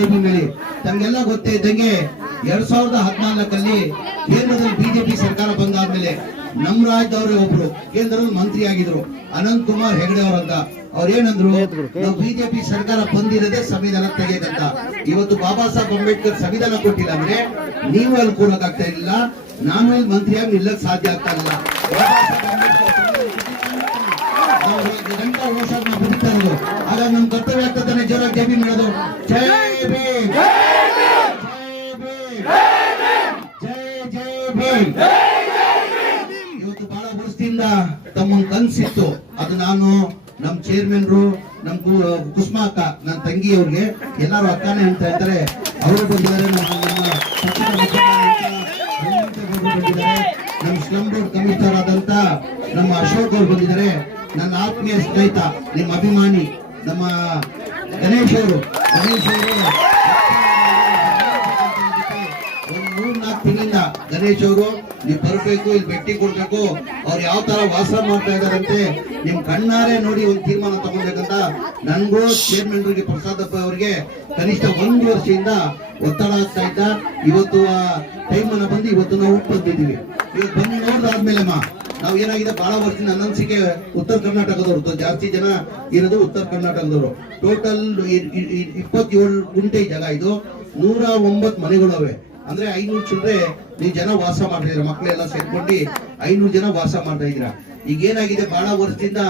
ಜೈಬಿ ತಮಗೆಲ್ಲ ಗೊತ್ತೇ ಇದ್ದಂಗೆ ಎರಡ್ ಸಾವಿರದ ಹದಿನಾಲ್ಕಲ್ಲಿ ಕೇಂದ್ರದಲ್ಲಿ ಬಿಜೆಪಿ ಸರ್ಕಾರ ಬಂದಾದ್ಮೇಲೆ ನಮ್ಮ ರಾಜ್ಯದವರೇ ಒಬ್ರು, ಕೇಂದ್ರದಲ್ಲಿ ಮಂತ್ರಿ ಆಗಿದ್ರು. ಅನಂತ್ ಕುಮಾರ್ ಹೆಗಡೆ ಅವರಂತ. ಅವ್ರು ಏನಂದ್ರು, ನಾವು ಬಿಜೆಪಿ ಸರ್ಕಾರ ಬಂದಿರೋದೇ ಸಂವಿಧಾನ ತೆಗೆಯಕಂತ ಇವತ್ತು ಬಾಬಾ ಸಾಹೇಬ್ ಅಂಬೇಡ್ಕರ್ ಸಂವಿಧಾನ ಕೊಟ್ಟಿಲ್ಲ ಅಂದ್ರೆ ನೀವು ಅಲ್ಲಿ ಕೂಡಕ್ ಆಗ್ತಾ ಇಲ್ಲ ನಾನು ಇಲ್ಲಿ ಮಂತ್ರಿಯಾಗಿ ನಿಲ್ಲಕ್ ಸಾಧ್ಯ ಆಗ್ತಾ ಇಲ್ಲ ಸಾಹೇಬ್ ಅಂಬೇಡ್ಕರ್ ನಾವು ಜೋರಾಗಿ ಜಮೀನ್ ನಾವು ಬದುಕ್ತಾ ಇರೋದು ಆಗ ನಮ್ ಕರ್ತವ್ಯ ಆಗ್ತದೆ ಜೋರಾಗಿ ಜೈ ಭೀಮ್ ಹೇಳೋದು ಜೈ ಭೀಮ್ ಜೈ ಭೀಮ್ ಜೈ ಜೈ ಇವತ್ತು ಬಹಳ ವರ್ಷದಿಂದ ತಮ್ಮ ಕನ್ಸಿತ್ತು. ಅದು ನಾನು, ನಮ್ ಚೇರ್ಮನ್ರು ನಮ್ ಕುಸ್ಮಾ ಅಕ್ಕ ನನ್ನ ತಂಗಿ ಅವ್ರಿಗೆ ಎಲ್ಲಾರು ಅಕ್ಕನೇ ಅಂತ ಹೇಳ್ತಾರೆ. ಅವರು ಬಂದಿದ್ದಾರೆ, ನಮ್ಮ ಸ್ಲಮ್ ಬೋರ್ಡ್ ಕಮಿಷನರ್ ಆದಂತ ನಮ್ಮ ಅಶೋಕ್ ಅವರು ಬಂದಿದ್ದಾರೆ. ನನ್ನ ಆತ್ಮೀಯ ಸ್ನೇಹಿತ, ನಿಮ್ಮ ಅಭಿಮಾನಿ, ನಮ್ಮ ಗಣೇಶ್ ಅವರು. ಗಣೇಶ್ ಅವರು. ಒಂದ್ ಮೂರ್ ನಾಲ್ಕು ತಿಂಗಳಿಂದ ಗಣೇಶ್ ಅವರು, ನೀವು ಬರಬೇಕು, ಇಲ್ಲಿ ಭೇಟಿ ಕೊಡ್ಬೇಕು, ಅವ್ರು ಯಾವ ತರ ವಾಸ ಮಾಡ್ತಾ ಇದಾರಂತೆ, ನಿಮ್ ಕಣ್ಣಾರೆ ನೋಡಿ ಒಂದು ತೀರ್ಮಾನ ತಗೊಳ್ಬೇಕಂತ ನನ್ಗೂ ಚೇರ್ಮನ್ ಪ್ರಸಾದಪ್ಪ ಅವರಿಗೆ ಕನಿಷ್ಠ ಒಂದು ವರ್ಷದಿಂದ ಒತ್ತಡ ಆಗ್ತಾ ಇದ್ದ. ಇವತ್ತು ಆ ಟೈಮ್ ಅನ್ನ ಬಂದು ಇವತ್ತು ನಾವು ಬಂದಿದ್ದೀವಿ ಇವತ್ತು ಬಂದು ನೋಡಿದಾದ್ಮೇಲೆ ಅಮ್ಮ ನಾವು ಏನಾಗಿದೆ, ಬಹಳ ವರ್ಷದಿಂದ ನನ್ನ ಅನ್ಸಿಕೆ ಉತ್ತರ ಕರ್ನಾಟಕದವರು ಜಾಸ್ತಿ ಜನ ಇರೋದು ಉತ್ತರ ಕರ್ನಾಟಕದವರು. ಟೋಟಲ್ ಇಪ್ಪತ್ತೇಳು ಗುಂಟೆ ಜಾಗ ಇದು, ನೂರ ಒಂಬತ್ತು ಮನೆಗಳವೆ. ಅಂದ್ರೆ ಐನೂರು ಚಿಲ್ಲರೆ ನೀವು ಜನ ವಾಸ ಮಾಡ್ತಾ ಇದ್ರ ಮಕ್ಕಳೆಲ್ಲ ಸೇರ್ಕೊಂಡು ಐನೂರು ಜನ ವಾಸ ಮಾಡ್ತಾ ಇದ್ರ ಈಗ ಏನಾಗಿದೆ ಬಹಳ ವರ್ಷದಿಂದ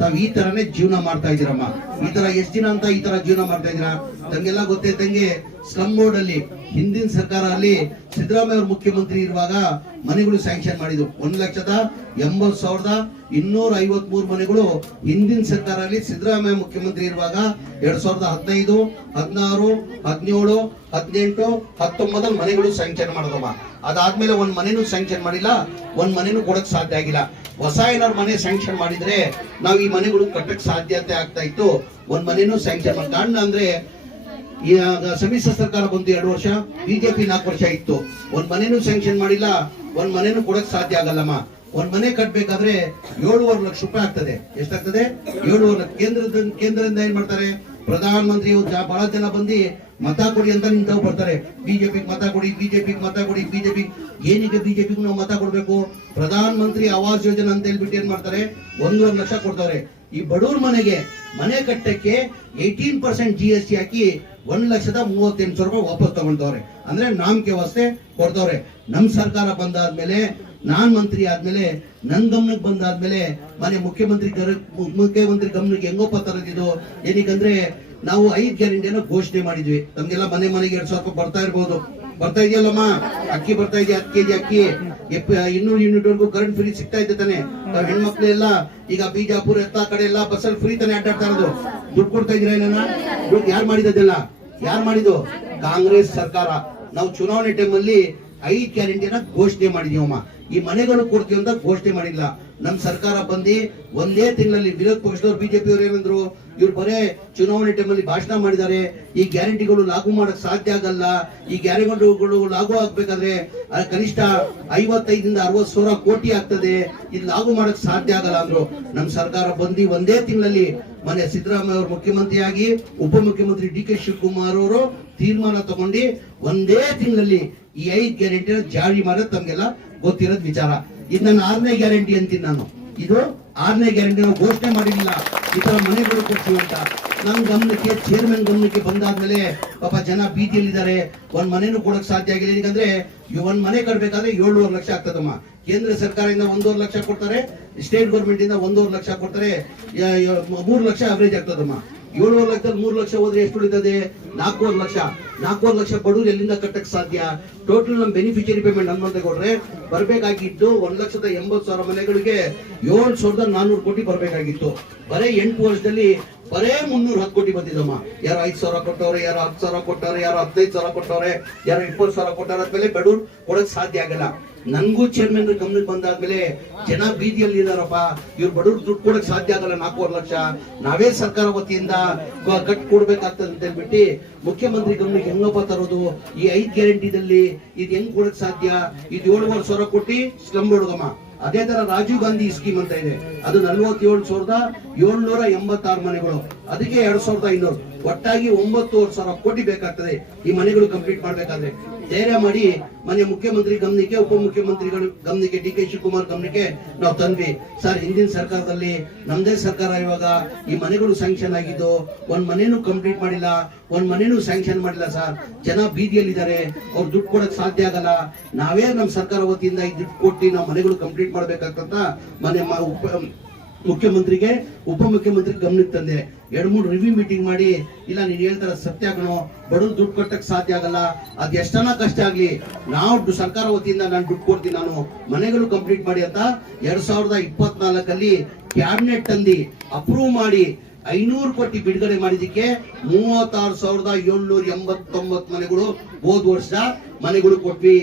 ತಾವ್ ಈ ತರನೇ ಜೀವನ ಮಾಡ್ತಾ ಇದೀರಮ್ಮ ಈ ತರ ಎಷ್ಟ್ ದಿನ ಅಂತ ಈ ತರ ಜೀವನ ಮಾಡ್ತಾ ಇದ್ದೀರಾ? ತಮ್ಗೆಲ್ಲ ಗೊತ್ತೈತಂಗೆ ಸ್ಲಮ್ ಬೋರ್ಡ್ ಅಲ್ಲಿ, ಹಿಂದಿನ ಸರ್ಕಾರ ಅಲ್ಲಿ ಸಿದ್ದರಾಮಯ್ಯ ಅವರು ಮುಖ್ಯಮಂತ್ರಿ ಇರುವಾಗ ಮನೆಗಳು ಸ್ಯಾಂಕ್ಷನ್ ಮಾಡಿದ್ರು. ಒಂದ್ ಲಕ್ಷದ ಎಂಬತ್ತು ಸಾವಿರದ ಇನ್ನೂರ ಐವತ್ ಮೂರು ಮನೆಗಳು ಹಿಂದಿನ ಸರ್ಕಾರ ಅಲ್ಲಿ ಸಿದ್ದರಾಮಯ್ಯ ಮುಖ್ಯಮಂತ್ರಿ ಇರುವಾಗ ಎರಡ್ ಸಾವಿರದ ಹದಿನೈದು, ಹದಿನಾರು, ಹದಿನೇಳು, ಹದಿನೆಂಟು, ಹತ್ತೊಂಬತ್ತಲ್ಲಿ ಮನೆಗಳು ಸ್ಯಾಂಕ್ಷನ್ ಮಾಡಿದವ ಅದಾದ್ಮೇಲೆ ಒಂದ್ ಮನೆನೂ ಸ್ಯಾಂಕ್ಷನ್ ಮಾಡಿಲ್ಲ, ಒಂದ್ ಮನೆನೂ ಕೊಡಕ್ ಸಾಧ್ಯ ಆಗಿಲ್ಲ. ಹೊಸ ಏನಾರ ಮನೆ ಸ್ಯಾಂಕ್ಷನ್ ಮಾಡಿದ್ರೆ ನಾವು ಈ ಮನೆಗಳು ಕಟ್ಟಕ್ ಸಾಧ್ಯತೆ ಆಗ್ತಾ ಇತ್ತು, ಒಂದ್ ಮನೆನೂ ಸ್ಯಾಂಕ್ಷನ್ ಮಾಡ್ತಾ ಅಂದ್ರೆ ಈಗ ಸಮ್ಮಿಶ್ರ ಸರ್ಕಾರ ಬಂದು ಎರಡು ವರ್ಷ ಬಿಜೆಪಿ ನಾಲ್ಕು ವರ್ಷ ಇತ್ತು. ಒಂದ್ ಮನೆನೂ ಸ್ಯಾಂಕ್ಷನ್ ಮಾಡಿಲ್ಲ, ಒಂದ್ ಮನೆನೂ ಕೊಡಕ್ ಸಾಧ್ಯ ಆಗಲ್ಲಮ್ಮ. ಒಂದ್ ಮನೆ ಕಟ್ಬೇಕಾದ್ರೆ ಏಳುವರೆ ಲಕ್ಷ ರೂಪಾಯಿ ಆಗ್ತದೆ. ಎಷ್ಟಾಗ್ತದೆ? ಏಳುವರೆ ಲಕ್ಷ. ಕೇಂದ್ರದ, ಕೇಂದ್ರದಿಂದ ಏನ್ ಮಾಡ್ತಾರೆ? ಪ್ರಧಾನ ಮಂತ್ರಿ ಬಹಳ ಜನ ಬಂದು ಮತ ಕೊಡಿ ಅಂತ ನಿಂತವ್ ಬರ್ತಾರೆ. ಬಿಜೆಪಿ ಮತ ಕೊಡಿ ಬಿಜೆಪಿ ಮತ ಕೊಡಿ ಬಿಜೆಪಿ ಏನಿಗೆ ಬಿಜೆಪಿ ನಾವು ಮತ ಕೊಡ್ಬೇಕು? ಪ್ರಧಾನ ಮಂತ್ರಿ ಆವಾಸ್ ಯೋಜನೆ ಅಂತ ಹೇಳ್ಬಿಟ್ಟು ಏನ್ ಮಾಡ್ತಾರೆ? ಒಂದೂವರೆ ಲಕ್ಷ ಕೊಡ್ತಾರೆ. ಈ ಬಡವ್ರ ಮನೆಗೆ ಮನೆ ಕಟ್ಟಕ್ಕೆ eighteen percent G S T ಹಾಕಿ ಒಂದ್ ಲಕ್ಷದ ಮೂವತ್ತೆಂಟು ಸಾವಿರ ರೂಪಾಯಿ ವಾಪಸ್ ತಗೊಂಡವ್ರೆ. ಅಂದ್ರೆ ನಾಮಕೆ ವ್ಯವಸ್ಥೆ ಕೊಡ್ತವ್ರೆ ನಮ್ ಸರ್ಕಾರ ಬಂದಾದ್ಮೇಲೆ, ನಾನ್ ಮಂತ್ರಿ ಆದ್ಮೇಲೆ, ನನ್ ಗಮನಕ್ಕೆ ಬಂದಾದ್ಮೇಲೆ ಮನೆ ಮುಖ್ಯಮಂತ್ರಿ ಮುಖ್ಯಮಂತ್ರಿ ಗಮನಕ್ಕೆ ಹೆಂಗೋಪ ತರದಿದ್ದು ಏನಕ್ಕಂದ್ರೆ, ನಾವು ಐದ್ ಗ್ಯಾರಂಟಿಯನ್ನು ಘೋಷಣೆ ಮಾಡಿದ್ವಿ. ನಮ್ಗೆಲ್ಲ ಮನೆ ಮನೆಗೆ ಎರಡ್ ಸಾವಿರ ರೂಪಾಯಿ ಬರ್ತಾ ಇರ್ಬೋದು. ಬರ್ತಾ ಇದೆಯಲ್ಲಮ್ಮ? ಅಕ್ಕಿ ಬರ್ತಾ ಇದೆಯಾ? ಹತ್ತು ಕೆಜಿ ಅಕ್ಕಿ? ಇನ್ನೂರು ಯೂನಿಟ್ ವರೆಗೂ ಕರೆಂಟ್ ಫ್ರೀ ಸಿಗ್ತಾ ಇದೆ ತಾನೆ. ನಾವ್ ಹೆಣ್ಮಕ್ಳು ಎಲ್ಲ, ಈಗ ಬಿಜಾಪುರ ಎತ್ತ ಕಡೆ ಎಲ್ಲ ಬಸ್ಸಲ್ಲಿ ಫ್ರೀ ತಾನೆ ಅಡ್ಡಾಡ್ತಾ ಇರೋದು. ದುಡ್ಡು ಕೊಡ್ತಾ ಇದ್ರ ಏನ ದುಡ್ಡು ಯಾರು ಯಾರು ಮಾಡಿದ್ದು? ಕಾಂಗ್ರೆಸ್ ಸರ್ಕಾರ. ನಾವು ಚುನಾವಣೆ ಟೈಮಲ್ಲಿ ಐ ಗ್ಯಾರಂಟಿನ ಘೋಷಣೆ ಮಾಡಿದೀವಮ್ಮ ಈ ಮನೆಗಳು ಕೊಡ್ತೀವಿ ಅಂತ ಘೋಷಣೆ ಮಾಡಿಲ್ಲ. ನಮ್ ಸರ್ಕಾರ ಬಂದು ಒಂದೇ ತಿಂಗಳಲ್ಲಿ ವಿರೋಧ ಪಕ್ಷದವ್ರು ಬಿಜೆಪಿ ಅವ್ರು ಏನಂದ್ರು, ಇವ್ರು ಬರೇ ಚುನಾವಣೆ ಟೈಮಲ್ಲಿ ಭಾಷಣ ಮಾಡಿದ್ದಾರೆ. ಈ ಗ್ಯಾರಂಟಿಗಳು ಲಾಗು ಮಾಡಕ್ ಸಾಧ್ಯ ಆಗಲ್ಲ. ಈ ಗ್ಯಾರಂಟಿಗಳು ಲಾಗು ಆಗ್ಬೇಕಾದ್ರೆ ಕನಿಷ್ಠ ಐವತ್ತೈದಿಂದ ಅರವತ್ ಸಾವಿರ ಕೋಟಿ ಆಗ್ತದೆ. ಇದು ಲಾಗು ಮಾಡಕ್ ಸಾಧ್ಯ ಆಗಲ್ಲ ಅಂದ್ರು. ನಮ್ ಸರ್ಕಾರ ಬಂದು ಒಂದೇ ತಿಂಗಳಲ್ಲಿ ಮನೆ ಸಿದ್ದರಾಮಯ್ಯ ಅವರು ಮುಖ್ಯಮಂತ್ರಿಯಾಗಿ ಉಪಮುಖ್ಯಮಂತ್ರಿ ಡಿ ಕೆ ಶಿವಕುಮಾರ್ ಅವರು ತೀರ್ಮಾನ ತಗೊಂಡು ಒಂದೇ ತಿಂಗಳಲ್ಲಿ ಈ ಐದ್ ಗ್ಯಾರಂಟಿನ ಜಾರಿ ಮಾಡೋದು ತಮ್ಗೆಲ್ಲ ಗೊತ್ತಿರೋದ್ ವಿಚಾರ. ಇದು ನನ್ನ ಆರನೇ ಗ್ಯಾರಂಟಿ ಅಂತೀನಿ ನಾನು. ಇದು ಆರನೇ ಗ್ಯಾರಂಟಿ, ನಾವು ಘೋಷಣೆ ಮಾಡಿಲ್ಲ ಈ ತರ ಮನೆಗಳು ಕೊಡ್ತೀವಿ ಅಂತ. ನನ್ ಗಮನಕ್ಕೆ ಚೇರ್ಮನ್ ಗಮನಕ್ಕೆ ಬಂದಾದ್ಮೇಲೆ ಪಾಪ ಜನ ಬೀದಿಯಲ್ಲಿದ್ದಾರೆ ಒಂದ್ ಮನೆನೂ ಕೊಡಕ್ ಸಾಧ್ಯ ಆಗಿಲ್ಲ. ಯಾಕಂದ್ರೆ ಒಂದ್ ಮನೆ ಕಟ್ಬೇಕಾದ್ರೆ ಏಳುವರೆ ಲಕ್ಷ ಆಗ್ತದಮ್ಮ. ಕೇಂದ್ರ ಸರ್ಕಾರದಿಂದ ಒಂದೂವರೆ ಲಕ್ಷ ಕೊಡ್ತಾರೆ. ಸ್ಟೇಟ್ ಗೌರ್ಮೆಂಟ್ ಇಂದ ಒಂದೂವರೆ ಲಕ್ಷ ಕೊಡ್ತಾರೆ ಮೂರು ಲಕ್ಷ ಅವರೇಜ್ ಆಗ್ತದಮ್ಮ ಏಳುವರೆ ಲಕ್ಷದಲ್ಲಿ ಮೂರು ಲಕ್ಷ ಹೋದ್ರೆ ಎಷ್ಟು ಉಳಿತದೆ? ನಾಲ್ಕೂವರೆ ಲಕ್ಷ. ನಾಲ್ಕೂವರೆ ಲಕ್ಷ ಬಡವರು ಎಲ್ಲಿಂದ ಕಟ್ಟಕ್ಕೆ ಸಾಧ್ಯ? ಟೋಟಲ್ ನಮ್ಮ ಬೆನಿಫಿಷಿಯರಿ ಪೇಮೆಂಟ್ ಹನುಮಂತ ಕೊಡ್ರೆ ಬರಬೇಕಾಗಿದ್ದು ಒಂದು ಲಕ್ಷದ ಎಂಬತ್ತು ಸಾವಿರ ಮನೆಗಳಿಗೆ ಏಳು ಸಾವಿರದ ನಾನ್ನೂರು ಕೋಟಿ ಬರಬೇಕಾಗಿತ್ತು. ಬರೀ ಎಂಟು ವರ್ಷದಲ್ಲಿ ಬರೇ ಮುನ್ನೂರ ಹತ್ತು ಕೋಟಿ ಬಂದಿದ್ದಮ್ಮ. ಯಾರು ಐದು ಸಾವಿರ ಕೊಟ್ಟವ್ರೆ, ಯಾರು ಹತ್ತು ಸಾವಿರ ಕೊಟ್ಟವ್ರೆ, ಯಾರು ಹದಿನೈದು ಸಾವಿರ ಕೊಟ್ಟವ್ರೆ, ಯಾರು ಇಪ್ಪತ್ತು ಸಾವಿರ ಕೊಟ್ಟಾರ ಆದ್ಮೇಲೆ ಬಡವ್ರು ಕೊಡಕ್ ಸಾಧ್ಯ ಆಗಲ್ಲ. ನನಗೂ ಚೇರ್ಮನ್ ಗಮನಕ್ಕೆ ಬಂದಾದ್ಮೇಲೆ ಜನ ಬೀದಿಯಲ್ಲಿ ಇದಾರಪ್ಪ. ಇವ್ರು ಬಡವ್ರು ದುಡ್ಡು ಕೊಡಕ್ ಸಾಧ್ಯ ಆಗಲ್ಲ, ನಾಲ್ಕೂವರೆ ಲಕ್ಷ. ನಾವೇ ಸರ್ಕಾರ ವತಿಯಿಂದ ಕಟ್ ಕೊಡ್ಬೇಕಾಗ್ತದೆ ಅಂತ ಹೇಳ್ಬಿಟ್ಟು ಮುಖ್ಯಮಂತ್ರಿ ಗಮನಕ್ಕೆ ಹೆಂಗಪ್ಪ ತರೋದು? ಈ ಐದ್ ಗ್ಯಾರಂಟಿದಲ್ಲಿ ಇದು ಹೆಂಗ್ ಕೊಡಕ್ ಸಾಧ್ಯ? ಇದು ಏಳುವರೆ ಸಾವಿರ ಕೋಟಿ ಸ್ಲಮ್ ಬೋರ್ಡ್ಗಮ್ಮ ಅದೇ ತರ ರಾಜೀವ್ ಗಾಂಧಿ ಸ್ಕೀಮ್ ಅಂತ ಇದೆ. ಅದು ನಲ್ವತ್ತೇಳು ಸಾವಿರದ ಏಳ್ನೂರ ಎಂಬತ್ತಾರು ಮನೆಗಳು. ಅದಕ್ಕೆ ಎರಡ್ ಸಾವಿರದ ಐನೂರು. ಒಟ್ಟಾಗಿ ಒಂಬತ್ತೂವರೆ ಸಾವಿರ ಕೋಟಿ ಬೇಕಾಗ್ತದೆ. ಈ ಮನೆಗಳು ಕಂಪ್ಲೀಟ್ ಮಾಡ್ಬೇಕಾದ್ರೆ. ಧೈರ್ಯ ಮಾಡಿ ಮನೆ ಮುಖ್ಯಮಂತ್ರಿ ಗಮನಕ್ಕೆ, ಉಪಮುಖ್ಯಮಂತ್ರಿಗಳು ಗಮನಕ್ಕೆ, ಡಿ ಕೆ ಶಿವಕುಮಾರ್ ಗಮನಕ್ಕೆ ನಾವು ತಂದ್ವಿ. ಸರ್, ಹಿಂದಿನ ಸರ್ಕಾರದಲ್ಲಿ ನಮ್ದೇ ಸರ್ಕಾರ ಇವಾಗ ಈ ಮನೆಗಳು ಸ್ಯಾಂಕ್ಷನ್ ಆಗಿದ್ದು, ಒಂದ್ ಮನೇನು ಕಂಪ್ಲೀಟ್ ಮಾಡಿಲ್ಲ, ಒಂದ್ ಮನೇನು ಸ್ಯಾಂಕ್ಷನ್ ಮಾಡಿಲ್ಲ ಸರ್. ಜನ ಬೀದಿಯಲ್ಲಿದ್ದಾರೆ, ಅವ್ರು ದುಡ್ಡು ಕೊಡಕ್ ಸಾಧ್ಯ ಆಗಲ್ಲ. ನಾವೇ ನಮ್ಮ ಸರ್ಕಾರ ವತಿಯಿಂದ ಈ ದುಡ್ಡು ಕೊಟ್ಟು ನಾವು ಮನೆಗಳು ಕಂಪ್ಲೀಟ್ ಮಾಡ್ಬೇಕಾಗ್ತಂತ ಮನೆ ಮುಖ್ಯಮಂತ್ರಿಗೆ ಉಪಮುಖ್ಯಮಂತ್ರಿ ಗಮನಕ್ಕೆ ತಂದೆ. ಎರಡ್ ಮೂರು ರಿವ್ಯೂ ಮೀಟಿಂಗ್ ಮಾಡಿ, ಇಲ್ಲ ನೀನು ಹೇಳ್ತಾರ ಸತ್ಯ ಕಣೋ, ಬಡವ್ರು ದುಡ್ಡು ಕಟ್ಟಕ್ ಸಾಧ್ಯ ಆಗಲ್ಲ, ಅದು ಎಷ್ಟನ ಕಷ್ಟ ಆಗಲಿ, ನಾವು ಸರ್ಕಾರ ವತಿಯಿಂದ ನಾನು ದುಡ್ಡು ಕೊಡ್ತೀನಿ ನಾನು, ಮನೆಗಳು ಕಂಪ್ಲೀಟ್ ಮಾಡಿ ಅಂತ ಎರಡ್ ಸಾವಿರದ ಇಪ್ಪತ್ನಾಲ್ಕಲ್ಲಿ ಕ್ಯಾಬಿನೆಟ್ ತಂದು ಅಪ್ರೂವ್ ಮಾಡಿ ಐನೂರು ಕೋಟಿ ಬಿಡುಗಡೆ ಮಾಡಿದಕ್ಕೆ ಮೂವತ್ತಾರು ಸಾವಿರದ ಏಳ್ನೂರ ಎಂಬತ್ತೊಂಬತ್ತು ಮನೆಗಳು ಹೋದ್ ವರ್ಷ ಮನೆಗಳು ಕೊಟ್ವಿ.